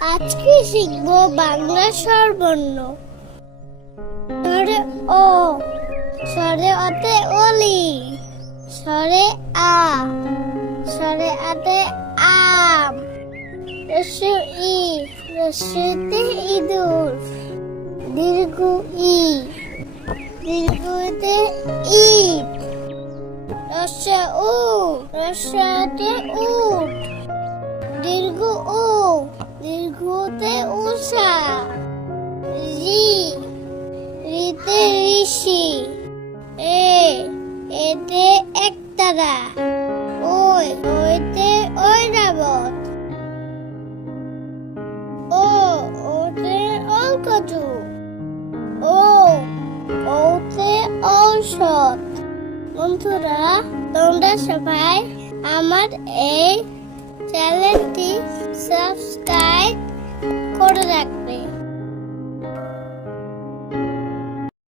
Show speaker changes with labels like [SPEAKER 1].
[SPEAKER 1] আজকে শিখব বাংলা স্বরবর্ণ। স্বরে ও স্বরে অতে অলি, স্বরে আ, স্বরে আতে আম রস্য ই রস্যতে ইঁদুর, দীর্ঘ ই, দীর্ঘতে ইট রস্য উ দীর্ঘ ও দীর্ঘতে উষা। রি, রিতে ঋষি। এ, এতে একতারা। ওই, ওইতে ঐরাবত। ও, ওতে অলকচু ও, ওতে ঔষধ। বন্ধুরা, তোমরা সবাই আমার এই চ্যানেলটি সাবস্ক্রাইব Let me